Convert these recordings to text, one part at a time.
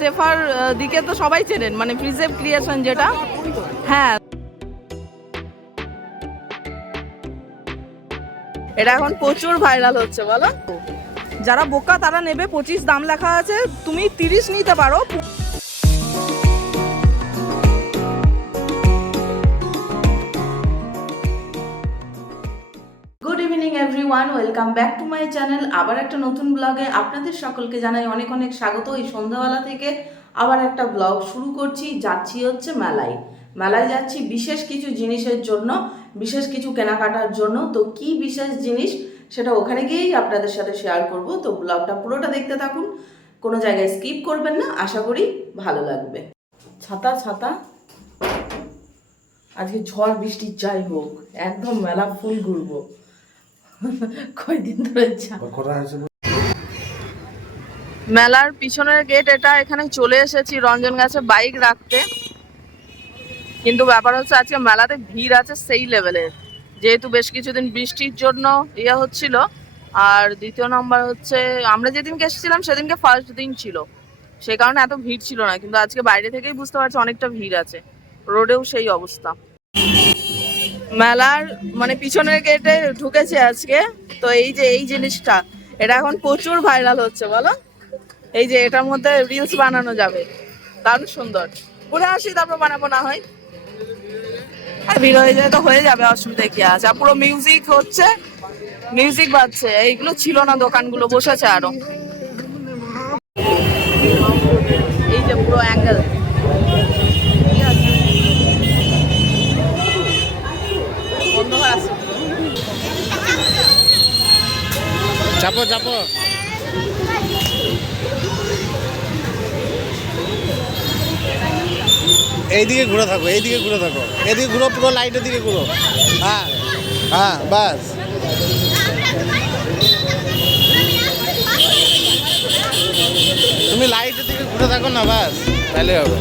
জেফার দিকে তো সবাই চেনেন মানে প্রিজেভ ক্রিয়েশন যেটা। হ্যাঁ। এটা এখন প্রচুর ভাইরাল হচ্ছে, বলো। যারা বোকা তারা নেবে পঁচিশ দাম লেখা আছে, তুমি তিরিশ নিতে পারো। Everyone welcome back to my channel আবার একটা নতুন ব্লগে আপনাদের সকলকে জানাই অনেক অনেক স্বাগত। এই সন্ধ্যাবেলা থেকে আবার একটা ব্লগ শুরু করছি। যাচ্ছি হচ্ছে মেলায়। মেলায় যাচ্ছি বিশেষ কিছু জিনিসের জন্য, বিশেষ কিছু কেনাকাটার জন্য। তো কি বিশেষ জিনিস সেটা ওখানে গিয়েই আপনাদের সাথে শেয়ার করব। তো ব্লগটা পুরোটা দেখতে থাকুন। কোনো জায়গায় স্কিপ করবেন না। আশা করি ভালো লাগবে। ছাতা ছাতা। আজকে ঝড়, বৃষ্টি, যাই হোক, একদম মেলা ফুল ঘুরবো। কয়দিন ধরে মেলার পিছনের গেট এটা এখানে চলে এসেছি রঞ্জন গাছে বাইক রাখতে। কিন্তু ব্যাপার হচ্ছে আজকে মেলাতে ভিড় আছে সেই লেভেলের যেহেতু বেশ কিছুদিন বৃষ্টির জন্য ইয়ে হচ্ছিল আর দ্বিতীয় নম্বর হচ্ছে আমরা যেদিনকে এসেছিলাম সেদিনকে ফার্স্ট দিন ছিল। সেই কারণে এত ভিড় ছিল না কিন্তু আজকে বাইরে থেকেই বুঝতে পারছি অনেকটা ভিড় আছে। রোডেও সেই অবস্থা। মেলার মানে পিছনের গেটে ঢুকেছে আজকে। তো এই যে এই জিনিসটা, এটা এখন প্রচুর ভাইরাল হচ্ছে, বলো? এই যে এটার মধ্যে রিলস বানানো যাবে। দারুণ সুন্দর। ঘুরে আসি, তারপর বানাবো, না হয়? আর ভিড় হয়ে যায় তো হয়ে যাবে, অসুবিধা কি আছে? পুরো মিউজিক হচ্ছে মিউজিক বাজছে। এইগুলো ছিল না দোকানগুলো, বসেছে আরও। এই যে পুরো অ্যাঙ্গেল চাপো চাপো এইদিকে ঘুরে থাকো এইদিকে ঘুরে থাকো। এদিকে ঘুরো পুরো লাইটের দিকে ঘুরো। হ্যাঁ হ্যাঁ বাস। তুমি লাইটের দিকে ঘুরে থাকো না বাস। তাহলে হবে।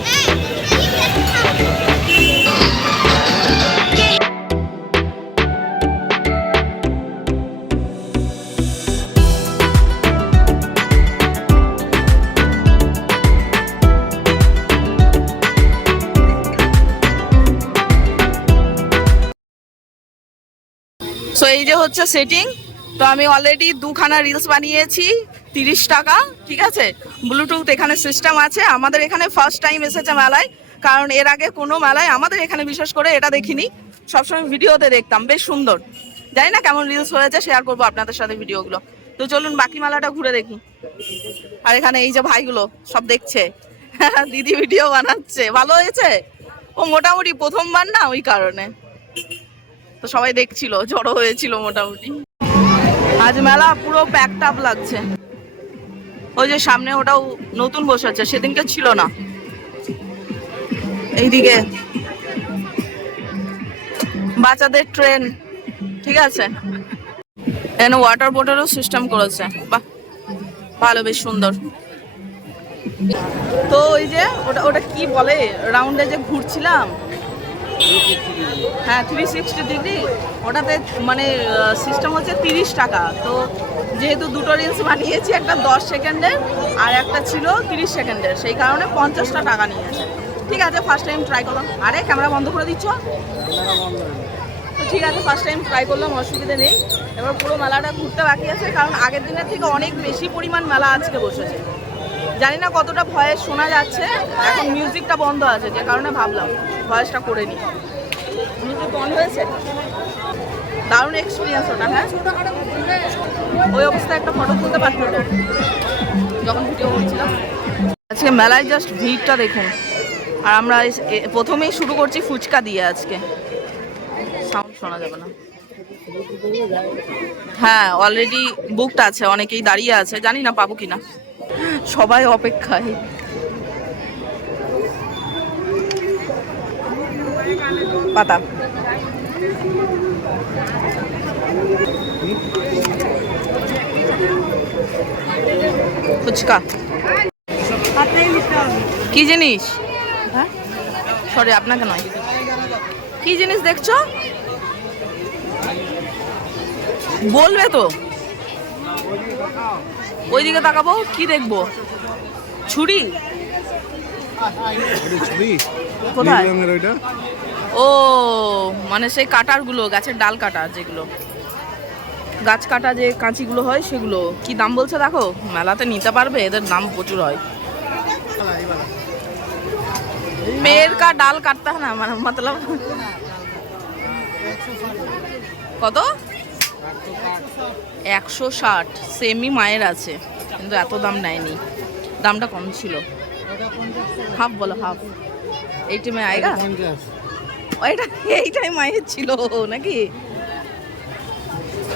এই যে হচ্ছে সেটিং তো আমি অলরেডি দুখানা রিলস বানিয়েছি, তিরিশ টাকা, ঠিক আছে? ব্লুটুথ এখানে সিস্টেম আছে, আমাদের এখানে ফার্স্ট টাইম এসেছে মেলায়, কারণ এর আগে কোনো মেলায় আমাদের এখানে বিশেষ করে এটা দেখিনি, সবসময় ভিডিওতে দেখতাম, বেশ সুন্দর। জানি না কেমন রিলস হয়েছে শেয়ার করব আপনাদের সাথে ভিডিওগুলো। তো চলুন বাকি মেলাটা ঘুরে দেখি। আর এখানে এই যে ভাইগুলো, সব দেখছে। দিদি ভিডিও বানাচ্ছে, ভালো হয়েছে? ও মোটামুটি প্রথমবার না ওই কারণে। তো সবাই দেখছিল, জড়ো হয়েছিল মোটামুটি। আজ মেলা পুরো প্যাকড আপ লাগছে। ওই যে সামনে ওটাও নতুন বসে বসেছে, সেদিনকে ছিল না। এইদিকে বাচ্চাদের ট্রেন ঠিক আছে? এখানে ওয়াটার বোটেরও সিস্টেম করেছে। বাহ, ভালো, বেশ সুন্দর। তো ওই যে ওটা ওটা কি বলে? রাউন্ডে যে ঘুরছিলাম হ্যাঁ থ্রি সিক্সটি ডিগ্রি ওটাতে মানে সিস্টেম হচ্ছে তিরিশ টাকা। তো যেহেতু দুটো রিলস বানিয়েছি, একটা দশ সেকেন্ডের আর একটা ছিল তিরিশ সেকেন্ডের সেই কারণে পঞ্চাশটা টাকা নিয়েছে। ঠিক আছে ফার্স্ট টাইম ট্রাই করলাম। আরে ক্যামেরা বন্ধ করে দিচ্ছ? ঠিক আছে ফার্স্ট টাইম ট্রাই করলাম, অসুবিধা নেই। এবার পুরো মেলাটা ঘুরতে বাকি আছে, কারণ আগের দিনের থেকে অনেক বেশি পরিমাণ মেলা আজকে বসেছে। জানি না কতটা ভয়েস শোনা যাচ্ছে এখন মিউজিকটা বন্ধ আছে যে কারণে ভাবলাম ভয়েসটা করে নিই। মিউজিক বন্ধ হয়েছে? দারুণ এক্সপিরিয়েন্স ওটা হ্যাঁ? ওই অবস্থায় একটা ফটো তুলতে পারতো যখন ভিডিও করছিলাম আজকে মেলায় জাস্ট ভিড়টা দেখুন। আর আমরা প্রথমেই শুরু করছি ফুচকা দিয়ে আজকে। সাউন্ড শোনা যাবে না। হ্যাঁ অলরেডি বুকটা আছে অনেকেই দাঁড়িয়ে আছে। জানি না পাবো কিনা। সবাই অপেক্ষায়। পাতা। ফুচকা। কি জিনিস? হ্যাঁ? সরি আপনাকে নয়। কি জিনিস দেখছ? বলবে তো। ওইদিকে তাকাবো কি দেখব? ছুরি? কোথায়? ও মানে সেই কাটারগুলো গাছের ডাল কাটা যেগুলো। গাছ কাটা যে কাঁচিগুলো হয় সেগুলো। কি দাম বলছে দেখো? মেলাতে নিতে পারবে এদের দাম প্রচুর হয়। মেয়ের কা ডাল কাটতে হয় না মানে মতলব? কত? একশো ষাট সেমি মায়ের আছে কিন্তু এত দাম নেয়নি। দামটা কম ছিল। হাফ বলো হাফ। এই টাইমে আয়েগা ওইটা এইটাই মায়ের ছিল নাকি?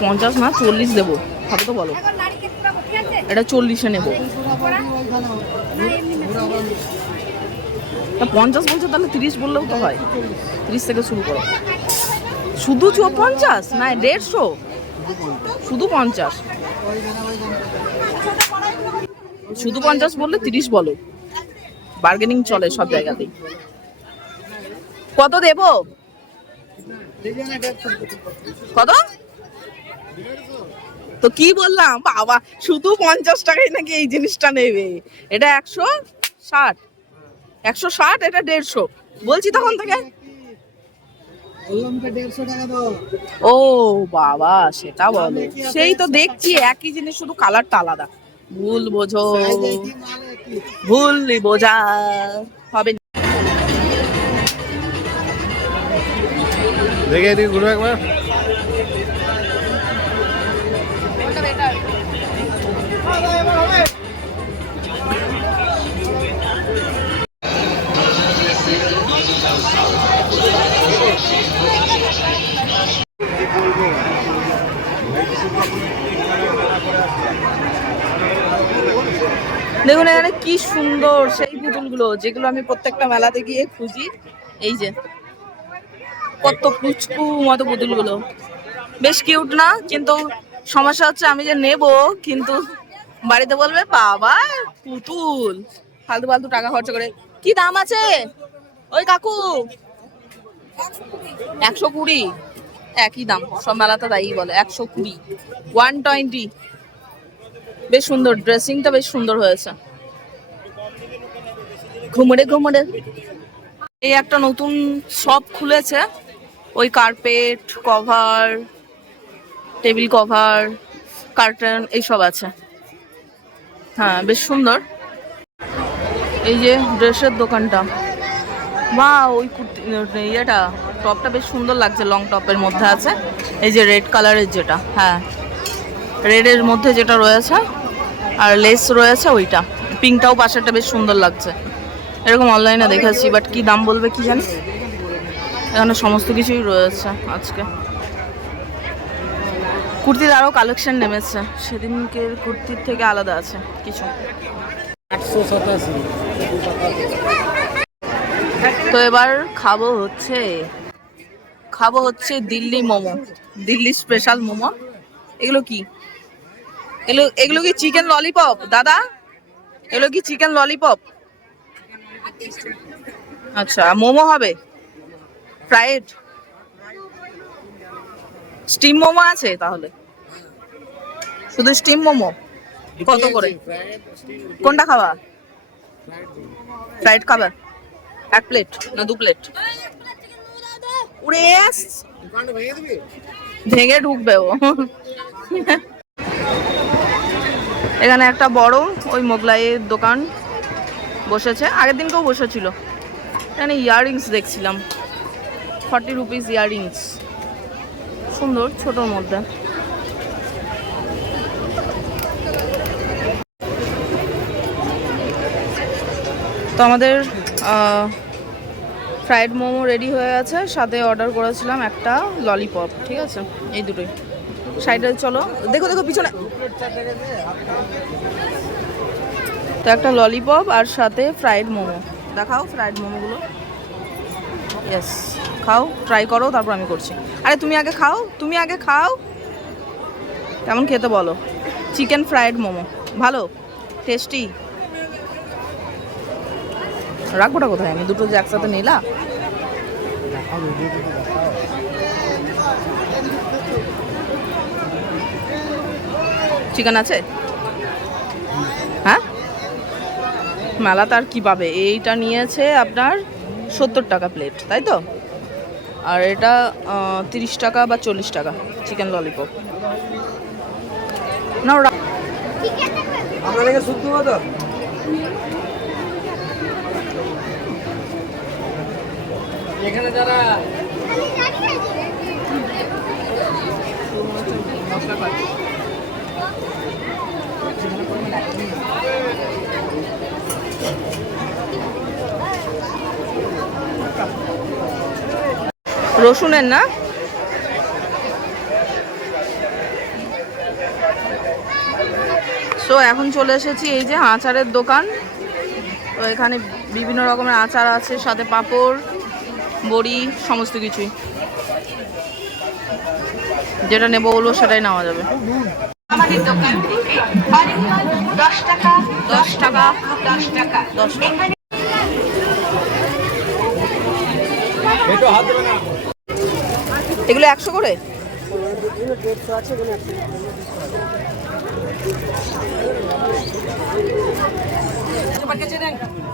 পঞ্চাশ না চল্লিশ দেবো। হবে তো বলো। এটা চল্লিশে নেব। তা পঞ্চাশ বলছো তাহলে তিরিশ বললেও তো হয়। তিরিশ থেকে শুরু করো। শুধু চো পঞ্চাশ? না দেড়শো? শুধু পঞ্চাশ। শুধু পঞ্চাশ বললে তিরিশ বলো। বার্গেনিং চলে সব জায়গাতেই। কত দেবো? কত? তো কি বললাম? বাবা, শুধু পঞ্চাশ টাকায় নাকি এই জিনিসটা নেবে? এটা একশো ষাট। একশো ষাট, এটা দেড়শো। বলছি তখন থেকে। ও বাবা সেটা বলো। সেই তো দেখছি একই জিনিস শুধু কালারটা আলাদা। ভুল বোঝো। ভুল বোঝা। হবে না। দেখে এদিকে ঘুরো একবার। দেখুন এখানে কি সুন্দর সেই পুতুলগুলো, যেগুলো আমি প্রত্যেকটা মেলাতে গিয়ে খুঁজি। এই যে, কত পুচকু মতো পুতুলগুলো। বেশ কিউট না, কিন্তু সমস্যা হচ্ছে আমি যে নেব, কিন্তু বাড়িতে বলবে, বাবা, পুতুল। ফালতু ফালতু টাকা খরচা করে। কি দাম আছে? ওই কাকু। একশো কুড়ি। একই দাম, সব মেলাতে তাই বলে, একশো কুড়ি। ওয়ান টোয়েন্টি বেশ সুন্দর ড্রেসিংটা বেশ সুন্দর হয়েছে। ঘুমড়ে ঘুমড়ে এই একটা নতুন শপ খুলেছে। ওই carpet cover table cover carton এইসব আছে। হ্যাঁ বেশ সুন্দর। এই যে ড্রেসের দোকানটা। বা ওই কুর্তি, ইয়েটা, টপটা বেশ সুন্দর লাগছে লং টপের মধ্যে আছে। এই যে রেড কালারের যেটা হ্যাঁ। রেডের মধ্যে যেটা রয়েছে আর লেস রয়েছে ওইটা। পিঙ্কটাও পাশেরটা বেশ সুন্দর লাগছে। এরকম অনলাইনে দেখেছি বাট কি দাম বলবে কি জানি? এখানে সমস্ত কিছুই রয়েছে আজকে। কুর্তির আরও কালেকশন নেমেছে। সেদিনকের কুর্তির থেকে আলাদা আছে কিছু। তো এবার খাব হচ্ছে খাব হচ্ছে দিল্লি মোমো। দিল্লি স্পেশাল মোমো। এগুলো কি? এগুলো এগুলো কি চিকেন ললিপপ দাদা? এগুলো কি চিকেন ললিপপ আচ্ছা মোমো হবে? ফ্রাইড স্টিম মোমো আছে তাহলে? শুধু স্টিম মোমো? কত করে? কোনটা খাবা? ফ্রাইড খাবার? এক প্লেট না দু প্লেট উড়ে ভেঙে ঢুকবে ও। এখানে একটা বড় ওই মোগলাইয়ের দোকান বসেছে, আগের দিনকেও বসেছিল। এখানে ইয়াররিংস দেখছিলাম ফর্টি রুপিস ইয়াররিংস সুন্দর, ছোটোর মধ্যে। তো আমাদের ফ্রাইড মোমো রেডি হয়ে গেছে, সাথে অর্ডার করেছিলাম একটা ললিপপ ঠিক আছে? এই দুটোই। সাইডে চলো, দেখো দেখো, পিছনে তো একটা ললিপপ আর সাথে ফ্রাইড মোমো। দেখাও ফ্রাইড মোমোগুলো। ইয়েস খাও ট্রাই করো, তারপর আমি করছি। আরে, তুমি আগে খাও, তুমি আগে খাও। কেমন খেতে বলো? Chicken fried momo. ভালো? টেস্টি রাখবোটা কোথায়? আমি দুটো যে একসাথে নিলা। চিকেন আছে? হ্যাঁ? মেলাতে আর কী পাবে? এইটা নিয়েছে আপনার সত্তর টাকা প্লেট তাই তো? আর এটা তিরিশ টাকা বা চল্লিশ টাকা চিকেন ললিপপ না ওরা এখানে যারা রসুনের না? সো এখন চলে এসেছি এই যে আচারের দোকান। তো এখানে বিভিন্ন রকমের আচার আছে, সাথে পাঁপড়, বড়ি, সমস্ত কিছুই। যেটা নেব বলব সেটাই নেওয়া যাবে। আমাদের দোকান থেকে। দশ টাকা দশ টাকা দশ টাকা। এখানে এগুলো একশো করে?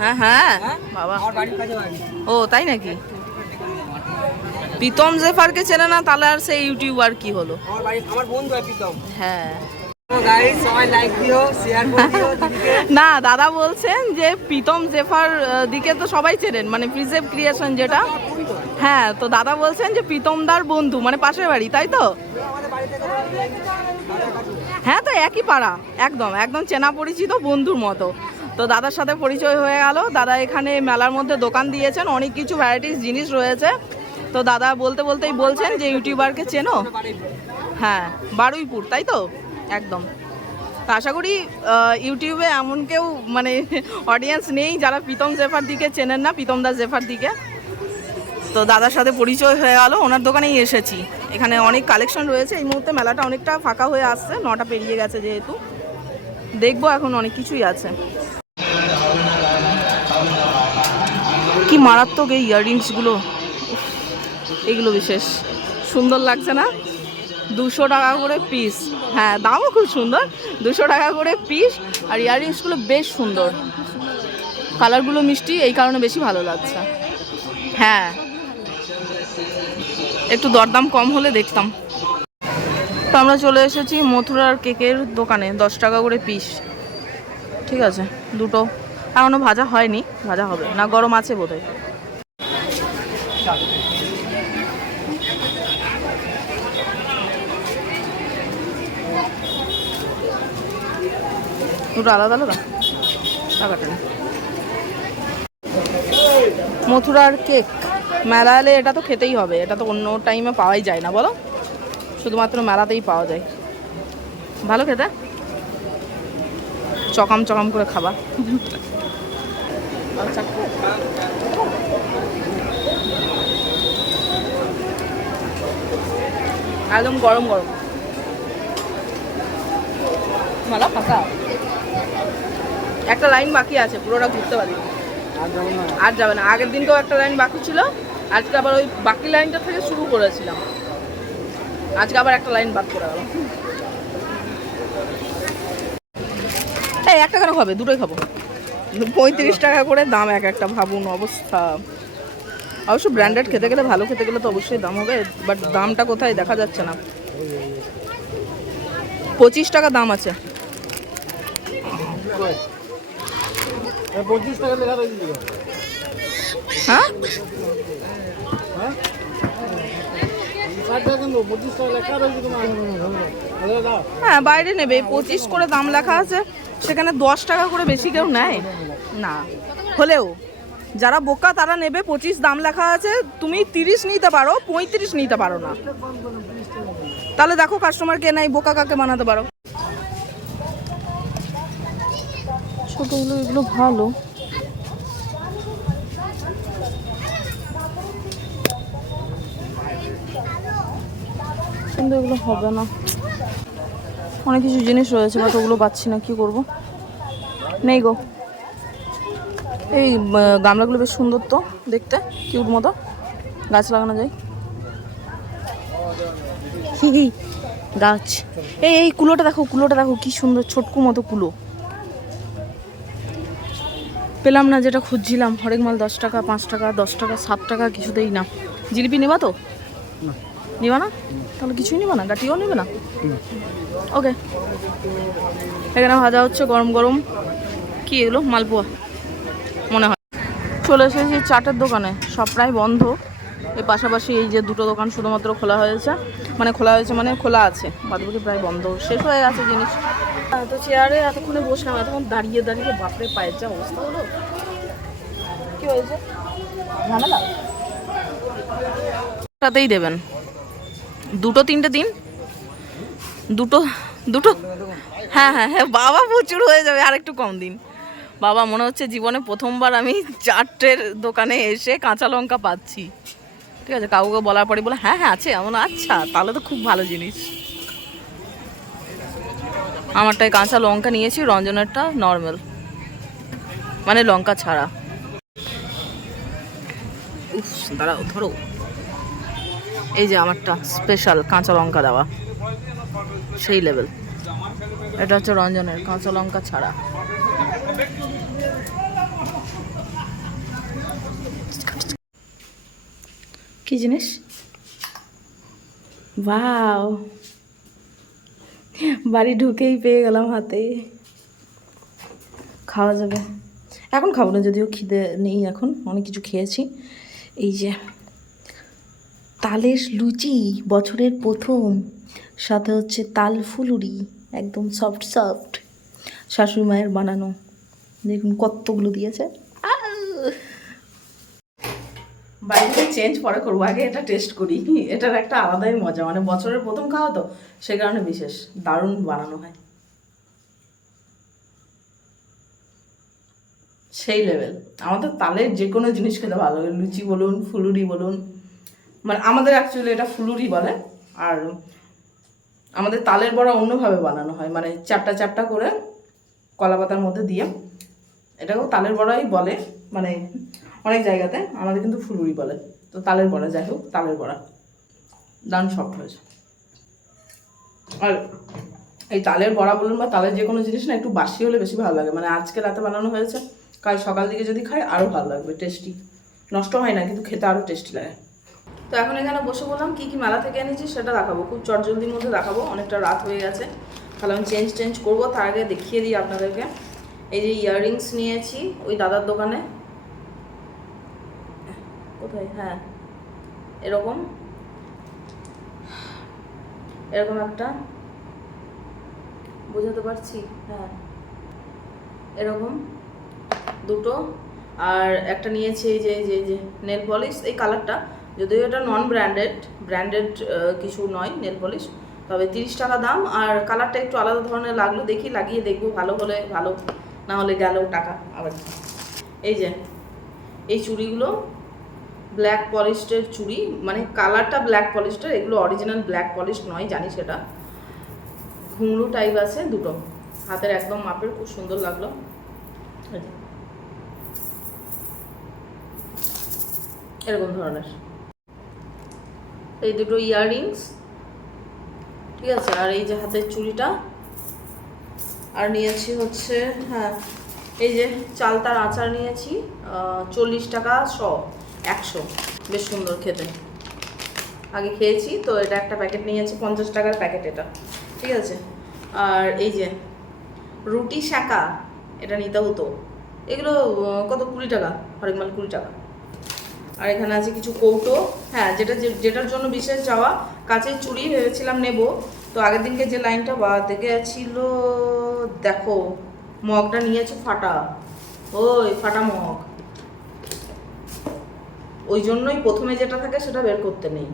হ্যাঁ হ্যাঁ। বাবা। কাছে বাড়ি ও তাই নাকি? প্রীতম জেফারকে চেনে না তাহলে আর সেই ইউটিউবার কি হলো? আমার বাড়ি আমার বন্ধু প্রীতম। হ্যাঁ। না দাদা বলছেন যে প্রীতম জেফার দিকে তো সবাই চেনেন মানে প্রিজেভ ক্রিয়েশন যেটা। হ্যাঁ। তো দাদা বলছেন যে প্রীতম দার বন্ধু মানে পাশের বাড়ি তাই তো? হ্যাঁ তো একই পাড়া একদম একদম চেনা পরিচিত বন্ধুর মতো। তো দাদার সাথে পরিচয় হয়ে গেল। দাদা এখানে মেলার মধ্যে দোকান দিয়েছেন অনেক কিছু ভ্যারাইটিস জিনিস রয়েছে। তো দাদা বলতে বলতেই বলছেন যে ইউটিউবারকে চেনো। হ্যাঁ বারুইপুর, তাই তো? একদম। তো আশা করি ইউটিউবে এমন কেউ মানে অডিয়েন্স নেই যারা প্রীতম জেফার দিকে চেনেন না, প্রীতম দাস জেফার দিকে। তো দাদার সাথে পরিচয় হয়ে গেল, ওনার দোকানেই এসেছি। এখানে অনেক কালেকশন রয়েছে, এই মুহূর্তে মেলাটা অনেকটা ফাঁকা হয়ে আসছে, নটা পেরিয়ে গেছে যেহেতু। দেখব এখন অনেক কিছুই আছে। কি মারাত্মক এই ইয়াররিংসগুলো এগুলো বিশেষ। সুন্দর লাগছে না? দুশো টাকা করে পিস হ্যাঁ দামও খুব সুন্দর। দুশো টাকা করে পিস আর ইয়াররিংসগুলো বেশ সুন্দর। কালারগুলো মিষ্টি, এই কারণে বেশি ভালো লাগছে। হ্যাঁ। একটু দরদাম কম হলে দেখতাম। তো আমরা চলে এসেছি মথুরার কেকের দোকানে, দশ টাকা করে পিস ঠিক আছে, দুটো। এখনও ভাজা হয়নি, ভাজা হবে না, গরম আছে বোধহয়। দুটো আলাদা আলাদা? টাকাটা মথুরার কেক মেলা এলে এটা তো খেতেই হবে, এটা তো অন্য টাইমে পাওয়াই যায় না, বলো? শুধুমাত্র মেলাতেই পাওয়া যায়। ভালো খেতে? চকাম চকাম করে খাবা। একদম গরম গরম। মেলা ফাঁকা একটা লাইন বাকি আছে পুরোটা ঘুরতে পারি আর যাব না। আগের দিনকেও একটা লাইন বাকি ছিল আজকে আবার ওই বাকি লাইনটা থেকে শুরু করেছিলাম। আজকে আবার একটা লাইন বাদ করে গেল। এই একটা কেন খাবে দুটোই খাব। পঁয়ত্রিশ টাকা করে দাম এক একটা ভাবুন অবস্থা। অবশ্য ব্র্যান্ডেড খেতে গেলে ভালো খেতে গেলে তো অবশ্যই দাম হবে বাট দামটা কোথায় দেখা যাচ্ছে না। পঁচিশ টাকা দাম আছে। পঁচিশ টাকা লেখা রয়েছে দিদিকে। হ্যাঁ? দাও। হ্যাঁ বাইরে নেবে। পঁচিশ করে দাম লেখা আছে। সেখানে দশ টাকা করে বেশি কেউ নেয়। না। হলেও যারা বোকা তারা নেবে। পঁচিশ দাম লেখা আছে। তুমি তিরিশ নিতে পারো পঁয়ত্রিশ নিতে পারো না। তাহলে দেখো কাস্টমার কে নাই বোকা কাকে বানাতে পারো। ছোটগুলো এগুলো ভালো। কিন্তু এগুলো হবে না। অনেক কিছু জিনিস রয়েছে, বাট ওগুলো পাচ্ছি না, কি করব? নেই গো। এই গামলাগুলো বেশ সুন্দর তো, দেখতে, কিউট মতো। গাছ লাগানো যায়। গাছ। এই এই, কুলোটা দেখো কুলোটা দেখো, কি সুন্দর, ছোটকু মতো কুলো। পেলাম না যেটা খুঁজছিলাম। হরেক মাল দশ টাকা পাঁচ টাকা দশ টাকা সাত টাকা কিছুতেই না। জিলিপি নেবা তো? নেবা না? তাহলে কিছুই নেবা না গাটিও নেবে না। ওকে। এখানে ভাজা হচ্ছে গরম গরম। কি এগুলো? মালপোয়া। মনে হয়। চলে এসেছি চাটের দোকানে। সব প্রায় বন্ধ। এর পাশাপাশি এই যে দুটো দোকান শুধুমাত্র খোলা হয়েছে। মানে খোলা হয়েছে মানে খোলা আছে। বাদবাকি প্রায় বন্ধ। শেষ হয়ে গেছে জিনিস। তো চেয়ারে এতক্ষণে বসলাম, এতক্ষণ দাঁড়িয়ে দাঁড়িয়ে বাপরে পায়ের যা অবস্থা হলো। কি হয়েছে? ঝামেলা? তাতেই দেবেন। দুটো, তিনটে দিন? দুটো দুটো? হ্যাঁ হ্যাঁ হ্যাঁ বাবা প্রচুর হয়ে যাবে, আর একটু কম দিন। বাবা, মনে হচ্ছে জীবনে প্রথমবার আমি চারটের দোকানে এসে কাঁচা লঙ্কা পাচ্ছি। ঠিক আছে, কাউকে বলার পরে বলে হ্যাঁ হ্যাঁ আছে, এমন আচ্ছা তাহলে তো খুব ভালো জিনিস। আমারটাই কাঁচা লঙ্কা নিয়েছি, রঞ্জনেরটা নর্মাল মানে লঙ্কা ছাড়া। দাঁড়াও, ধরো। এই যে আমারটা স্পেশাল কাঁচা লঙ্কা দেওয়া। সেই লেভেল এটা হচ্ছে রঞ্জনের, কাঁচা লঙ্কা ছাড়া। কি জিনিস? বাও বাড়ি ঢুকেই পেয়ে গেলাম হাতে খাওয়া যাবে। এখন খাব না, যদিও খিদে নেই এখন, অনেক কিছু খেয়েছি। এই যে তালের লুচি, বছরের প্রথম, সাথে হচ্ছে তাল ফুলুরি, একদম সফট সফট শাশুড়ি মায়ের বানানো। দেখুন কতগুলো দিয়েছে। বাড়িতে চেঞ্জ পরে করব। আগে এটা টেস্ট করি। এটার একটা আলাদাই মজা। মানে বছরের প্রথম খাওয়া তো, সে কারণে বিশেষ। দারুণ বানানো হয়। সেই লেভেল আমাদের তালের যে কোনো জিনিস খেতে ভালো লাগে। লুচি বলুন, ফুলুরি বলুন। মানে আমাদের অ্যাকচুয়ালি এটা ফুলুরি বলে। আর আমাদের তালের বড়া অন্যভাবে বানানো হয়। মানে চারটা চারটা করে কলা পাতার মধ্যে দিয়ে। এটাকেও তালের বড়াই বলে। মানে অনেক জায়গাতে আমাদের কিন্তু ফুলুরি বলে। তো তালের বড়া, যাই হোক, তালের বড়া। দারুণ সফট হয়েছে। আর এই তালের বড়া বলুন বা তালের যে কোনো জিনিস না, একটু বাসি হলে বেশি ভালো লাগে। মানে আজকে রাতে বানানো হয়েছে, কাল সকাল দিকে যদি খাই আরও ভালো লাগবে টেস্টি নষ্ট হয় না, কিন্তু খেতে আরও টেস্টি লাগে। তো এখন এখানে বসে বললাম, কি কি মেলা থেকে এনেছি সেটা দেখাবো। খুব চটজলদির মধ্যে দেখাবো, অনেকটা রাত হয়ে গেছে। তাহলে আমি চেঞ্জ টেঞ্জ করব, তার আগে দেখিয়ে দিই আপনাদেরকে। এই যে ইয়াররিংস নিয়েছি, ওই দাদার দোকানে। কোথায় হ্যাঁ। এরকম? এরকম একটা? বোঝাতে পারছি? হ্যাঁ। এরকম? দুটো? আর একটা নিয়েছি এই যে যে যে নেল পলিশ এই কালারটা যদিও এটা নন ব্র্যান্ডেড ব্র্যান্ডেড কিছু নয় নেল পলিশ তবে তিরিশ টাকা দাম। আর কালারটা একটু আলাদা ধরনের লাগল, দেখি লাগিয়ে দেখব, ভালো হলে ভালো, না হলে গেল টাকা আবার। এই যে, এই চুড়িগুলো ব্ল্যাক পলিশডের চুড়ি মানে কালারটা ব্ল্যাক পলিশডের এগুলো অরিজিনাল ব্ল্যাক পলিশ নয়, জানি সেটা। ঘুংরু টাইপ আছে, দুটো। হাতের একদম মাপের, খুব সুন্দর লাগল। এরকম ধরনের। এই দুটো ইয়াররিংস ঠিক আছে? আর এই যে হাতের চুড়িটা। আর নিয়েছি হচ্ছে হ্যাঁ এই যে চালতার আচার নিয়েছি চল্লিশ টাকা, শ। একশো। বেশ সুন্দর খেতে। আগে খেয়েছি, তো এটা একটা প্যাকেট নিয়েছি পঞ্চাশ টাকার প্যাকেট এটা। ঠিক আছে? আর এই যে, রুটি শাঁকা এটা নিতে হতো। এগুলো কত? কুড়ি টাকা, হরেক মাল কুড়ি টাকা। আর এখানে আছে কিছু কৌটো। হ্যাঁ যেটা যেটার জন্য বিশেষ যাওয়া কাঁচের চুড়ি ভেবেছিলাম নেব। তো আগের দিনকে যে লাইনটা বা দেখে ছিল, দেখো, মগটা নিয়েছে ফাটা। ওই ফাটা মগ। ওই জন্যই প্রথমে যেটা থাকে সেটা বের করতে নেই।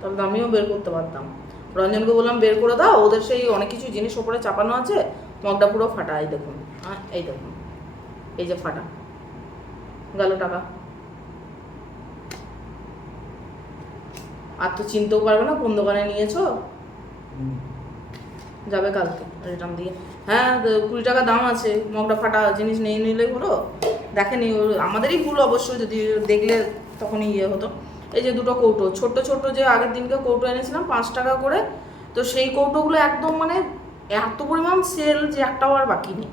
তাহলে আমিও বের করতে পারতাম। রঞ্জনকে বললাম, বের করে দাও, ওদের সেই অনেক কিছু জিনিস ওপরে চাপানো আছে, মগটা পুরো ফাটা, এই দেখুন হ্যাঁ এই দেখুন, এই যে ফাটা, গেল টাকা। আর তো চিনতেও পারবে না, কোন দোকানে নিয়েছো? যাবে কালকে রিটার্ন দিয়ে। হ্যাঁ কুড়ি টাকা দাম আছে, মগটা ফাটা, জিনিস নিয়ে নিলেই হলো। দেখেনি আমাদেরই ভুল অবশ্য, যদি দেখলে তখনই ইয়ে হতো। এই যে দুটো কৌটো, ছোট্ট ছোট্ট যে আগের দিনকে কৌটো এনেছিলাম, পাঁচ টাকা করে, তো সেই কৌটোগুলো একদম মানে এত পরিমাণ সেল যে একটাও আর বাকি নেই।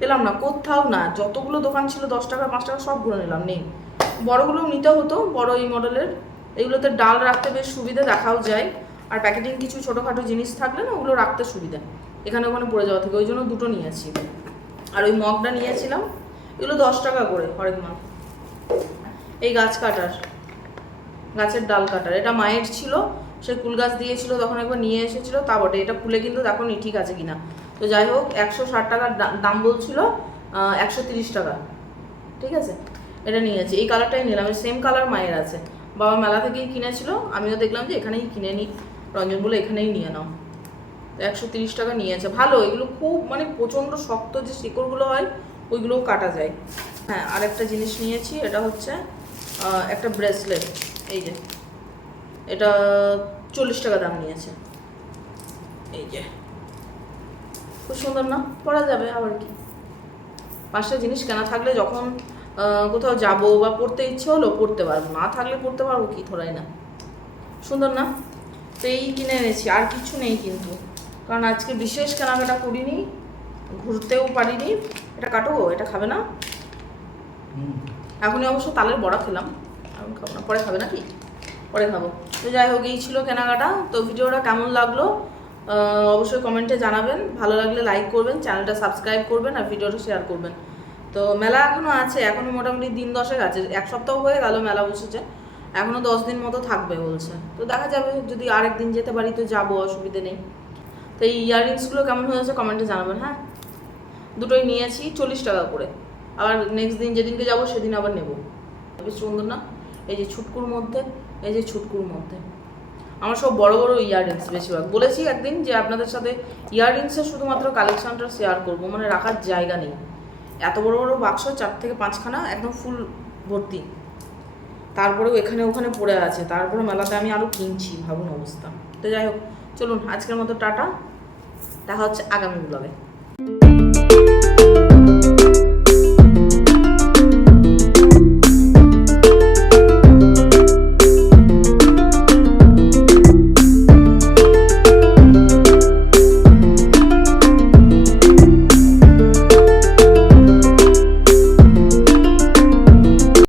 পেলাম না, কোথাও না, যতগুলো দোকান ছিল, দশ টাকা, পাঁচ টাকা সব ঘুরে নিলাম, নেই। বড়গুলো নিতে হতো, বড় এই মডেলের এগুলোতে ডাল রাখতে বেশ সুবিধা, দেখাও যায়। আর প্যাকেটিং কিছু ছোটোখাটো জিনিস থাকলে না, ওগুলো রাখতে সুবিধা। এখানে ওখানে পড়ে যাওয়া থেকে, ওই জন্য দুটো নিয়েছি আর ওই মগটা নিয়েছিলাম এগুলো দশ টাকা করে হরেক মাল এই গাছ কাটার, গাছের ডাল কাটার। এটা মায়ের ছিল, সে কুল গাছ দিয়েছিল, তখন একবার নিয়ে এসেছিল, তা বটে। এটা খুলে কিন্তু দেখো নি, ঠিক আছে কিনা। তো যাই হোক, একশো ষাট টাকার দাম বলছিল একশো তিরিশ টাকা। ঠিক আছে? এটা নিয়েছি এই কালারটাই নিলাম। সেম কালার মায়ের আছে। বাবা মেলা থেকেই কিনেছিল, আমিও দেখলাম যে এখানেই কিনে নিই রঞ্জন বলে এখানেই নিয়ে নাও। একশো তিরিশ টাকা নিয়েছে ভালো, এগুলো খুব মানে প্রচণ্ড শক্ত যে শিকড়গুলো হয় ওইগুলোও কাটা যায়। হ্যাঁ আরেকটা জিনিস নিয়েছি, এটা হচ্ছে একটা ব্রেসলেট। এই যে, এটা চল্লিশ টাকা দাম নিয়েছে। এই যে, খুব সুন্দর না? পরা যাবে আবার কি? পাঁচটা জিনিস কেনা থাকলে যখন কোথাও যাব বা পড়তে ইচ্ছে হলো, পড়তে পারব। না থাকলে পড়তে পারব কি? থোড়াই না। সুন্দর না? তো এই কিনে এনেছি, আর কিছু নেই কিন্তু। কারণ আজকে বিশেষ কেনাকাটা করিনি, ঘুরতেও পারিনি। এটা কাটো এটা খাবে না? এখনই অবশ্য তালের বড়া খেলাম এখন খাব না। পরে খাবে নাকি? পরে খাব। তো যাই হোক এই ছিল কেনাকাটা। তো ভিডিওটা কেমন লাগল? অবশ্যই কমেন্টে জানাবেন। ভালো লাগলে লাইক করবেন চ্যানেলটা সাবস্ক্রাইব করবেন আর ভিডিওটা শেয়ার করবেন। তো মেলা এখনও আছে এখনও মোটামুটি দিন দশেক আছে। এক সপ্তাহ হয়ে গেল মেলা বসেছে। এখনও দশ দিন মতো থাকবে বলছে। তো দেখা যাবে যদি আরেক দিন যেতে পারি তো যাব অসুবিধে নেই। তো এই ইয়াররিংসগুলো কেমন হয়েছে কমেন্টে জানাবেন হ্যাঁ? দুটোই নিয়েছি, চল্লিশ টাকা করে। আবার নেক্সট দিন যেদিনকে যাব, সেদিন আবার নেব। বেশ সুন্দর না, এই যে ছুটকুর মধ্যে, এই যে ছুটকুর মধ্যে। আমার সব বড় বড় ইয়াররিংস বেশিরভাগ। বলেছি একদিন যে আপনাদের সাথে ইয়াররিংসের শুধুমাত্র কালেকশনটা শেয়ার করব মানে রাখার জায়গা নেই। এত বড় বড় বাক্স, চার থেকে পাঁচখানা, একদম ফুল ভর্তি। তারপরেও এখানে ওখানে পড়ে আছে। তারপরে মেলাতে আমি আরও কিনছি, ভাবুন অবস্থা। তো যাই হোক, চলুন, আজকের মতো টাটা। দেখা হচ্ছে আগামী ব্লগে